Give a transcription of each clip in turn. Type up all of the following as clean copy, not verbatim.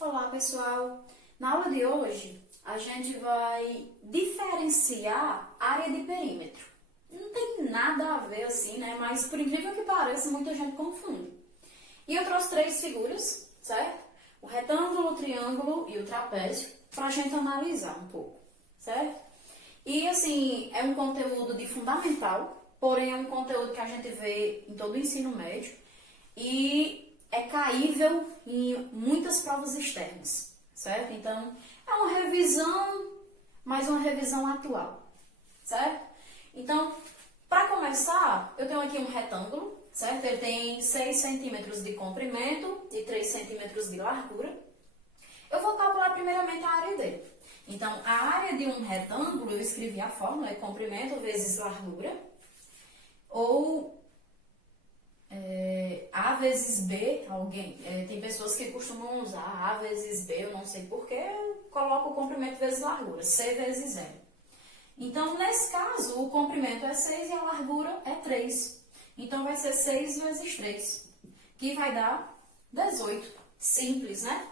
Olá, pessoal! Na aula de hoje, a gente vai diferenciar área de perímetro. Não tem nada a ver assim, né? Mas, por incrível que pareça, muita gente confunde. E eu trouxe 3 figuras, certo? O retângulo, o triângulo e o trapézio, para a gente analisar um pouco, certo? E, assim, é um conteúdo de fundamental, porém é um conteúdo que a gente vê em todo o ensino médio e é caível em muitas provas externas, certo? Então, é uma revisão, mas uma revisão atual, certo? Então, para começar, eu tenho aqui um retângulo, certo? Ele tem 6 centímetros de comprimento e 3 centímetros de largura. Eu vou calcular primeiramente a área dele. Então, a área de um retângulo, eu escrevi a fórmula, é comprimento vezes largura, ou A vezes B, tem pessoas que costumam usar A vezes B, eu não sei porquê, eu coloco o comprimento vezes largura, C vezes M. Então, nesse caso, o comprimento é 6 e a largura é 3. Então, vai ser 6 vezes 3, que vai dar 18. Simples, né?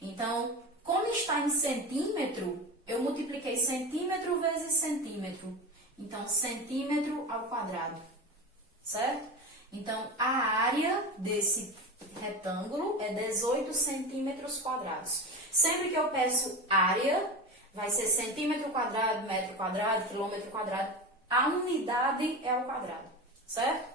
Então, como está em centímetro, eu multipliquei centímetro vezes centímetro. Então, centímetro ao quadrado, certo? Então, a área desse retângulo é 18 centímetros quadrados. Sempre que eu peço área, vai ser centímetro quadrado, metro quadrado, quilômetro quadrado. A unidade é ao quadrado, certo?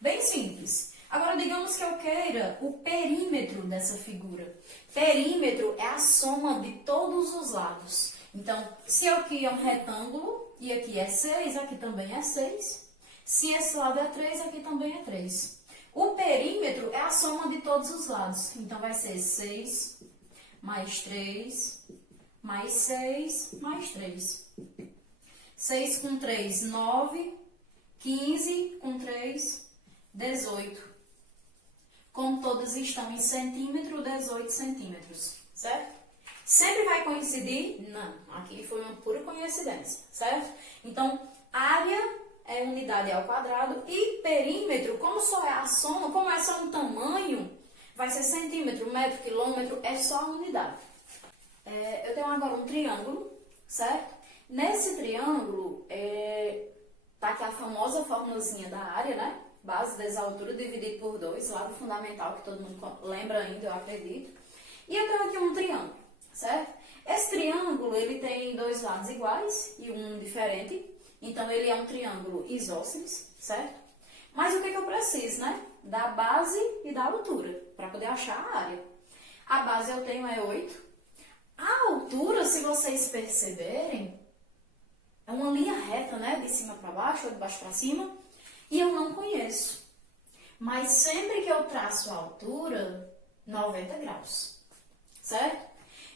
Bem simples. Agora, digamos que eu queira o perímetro dessa figura. Perímetro é a soma de todos os lados. Então, se aqui é um retângulo e aqui é 6, aqui também é 6. Se esse lado é 3, aqui também é 3. O perímetro é a soma de todos os lados. Então, vai ser 6 mais 3 mais 6 mais 3. 6 com 3, 9. 15 com 3, 18. Como todas estão em centímetro, 18 centímetros, certo? Sempre vai coincidir? Não, aqui foi uma pura coincidência, certo? Então, área é unidade ao quadrado e perímetro, como só é a soma, como é só um tamanho, vai ser centímetro, metro, quilômetro, é só a unidade. Eu tenho agora um triângulo, certo? Nesse triângulo, tá aqui a famosa formulazinha da área, né? Base vezes altura dividido por 2, lado fundamental, que todo mundo lembra ainda, eu acredito. E eu tenho aqui um triângulo, certo? Esse triângulo, ele tem 2 lados iguais e um diferente. Então, ele é um triângulo isósceles, certo? Mas o que eu preciso, né? Da base e da altura, para poder achar a área. A base eu tenho é 8. A altura, se vocês perceberem, é uma linha reta, né? De cima para baixo ou de baixo para cima. E eu não conheço. Mas sempre que eu traço a altura, 90 graus, certo?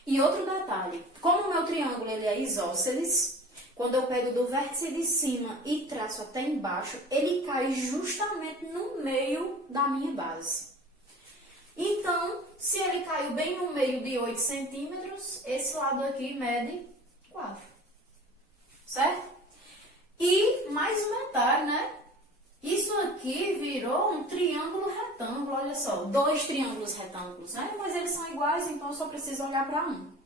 E outro detalhe, como o meu triângulo ele é isósceles, quando eu pego do vértice de cima e traço até embaixo, ele cai justamente no meio da minha base. Então, se ele caiu bem no meio de 8 centímetros, esse lado aqui mede 4, certo? E mais um detalhe, né? Isso aqui virou um triângulo retângulo, olha só, 2 triângulos retângulos, né? Mas eles são iguais, então eu só preciso olhar para um.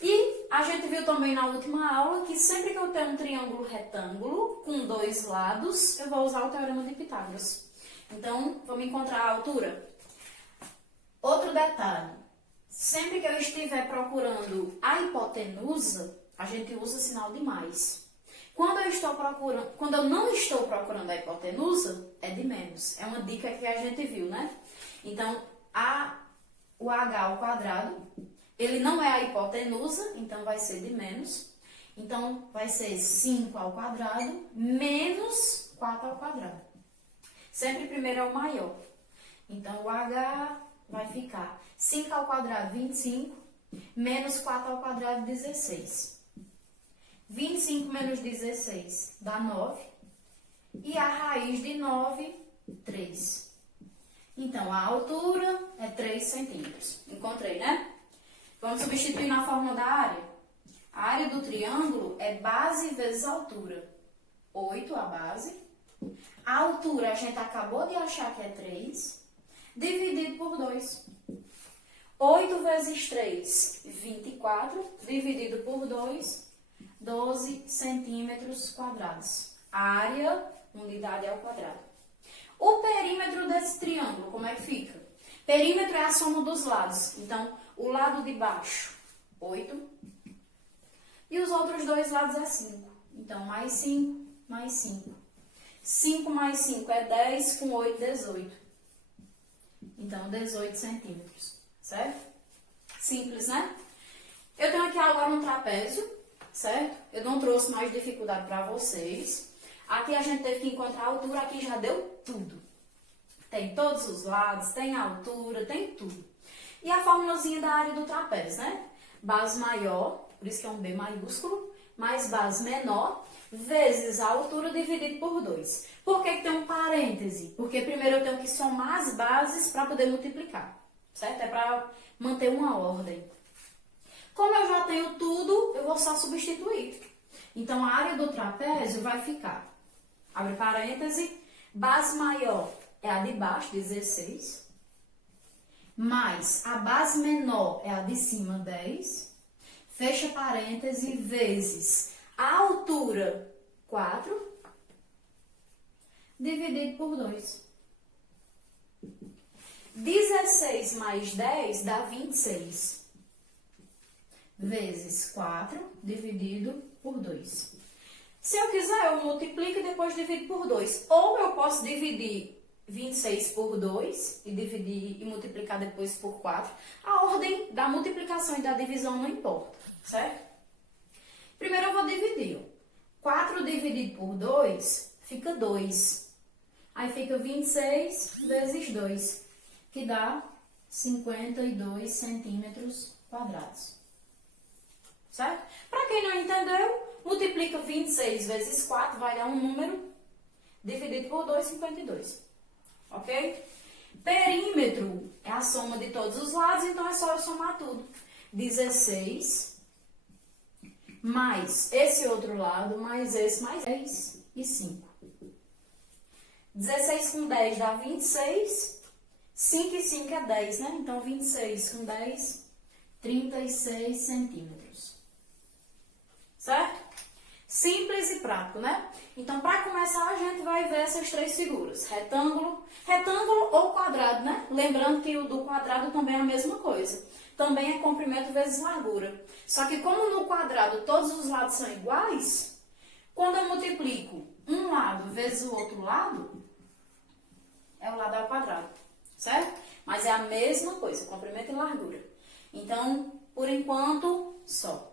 E a gente viu também na última aula que sempre que eu tenho um triângulo retângulo com 2 lados, eu vou usar o teorema de Pitágoras. Então, vamos encontrar a altura. Outro detalhe, sempre que eu estiver procurando a hipotenusa, a gente usa sinal de mais. Quando eu não estou procurando a hipotenusa, é de menos. É uma dica que a gente viu, né? Então, o h ao quadrado, ele não é a hipotenusa, então vai ser de menos. Então, vai ser 5 ao quadrado menos 4 ao quadrado. Sempre primeiro é o maior. Então, o h vai ficar 5 ao quadrado, 25, menos 4 ao quadrado, 16. 25 menos 16 dá 9. E a raiz de 9, 3. Então, a altura é 3 centímetros. Encontrei, né? Vamos substituir na fórmula da área. A área do triângulo é base vezes altura. 8 a base. A altura a gente acabou de achar que é 3. Dividido por 2. 8 vezes 3, 24, dividido por 2, 12 centímetros quadrados. Área, unidade ao quadrado. O perímetro desse triângulo, como é que fica? Perímetro é a soma dos lados. Então, o lado de baixo, 8. E os outros dois lados é 5. Então, mais 5, mais 5. 5 mais 5 é 10, com 8, 18. Então, 18 centímetros, certo? Simples, né? Eu tenho aqui agora um trapézio, certo? Eu não trouxe mais dificuldade para vocês. Aqui a gente teve que encontrar a altura, aqui já deu tudo. Tem todos os lados, tem a altura, tem tudo. E a formulazinha da área do trapézio, né? Base maior, por isso que é um B maiúsculo, mais base menor, vezes a altura dividido por 2. Por que tem um parêntese? Porque primeiro eu tenho que somar as bases para poder multiplicar, certo? É para manter uma ordem. Como eu já tenho tudo, eu vou só substituir. Então, a área do trapézio vai ficar, abre parêntese, base maior é a de baixo, 16, mais a base menor é a de cima, 10, fecha parêntese, vezes a altura, 4, dividido por 2. 16 mais 10 dá 26. Vezes 4, dividido por 2. Se eu quiser, eu multiplico e depois divido por 2. Ou eu posso dividir 26 por 2 e dividir e multiplicar depois por 4. A ordem da multiplicação e da divisão não importa, certo? Primeiro eu vou dividir. 4 dividido por 2 fica 2. Aí fica 26 vezes 2, que dá 52 centímetros quadrados. Certo? Para quem não entendeu, multiplica 26 vezes 4, vai dar um número, dividido por 2, 52. Ok? Perímetro é a soma de todos os lados, então é só eu somar tudo. 16 mais esse outro lado, mais esse, mais 10 e 5. 16 com 10 dá 26, 5 e 5 é 10, né? Então, 26 com 10, 36 centímetros. Certo? Simples e prático, né? Então, para começar, a gente vai ver essas três figuras. Retângulo ou quadrado, né? Lembrando que o do quadrado também é a mesma coisa. Também é comprimento vezes largura. Só que como no quadrado todos os lados são iguais, quando eu multiplico um lado vezes o outro lado, é o lado ao quadrado, certo? Mas é a mesma coisa, comprimento e largura. Então, por enquanto, só.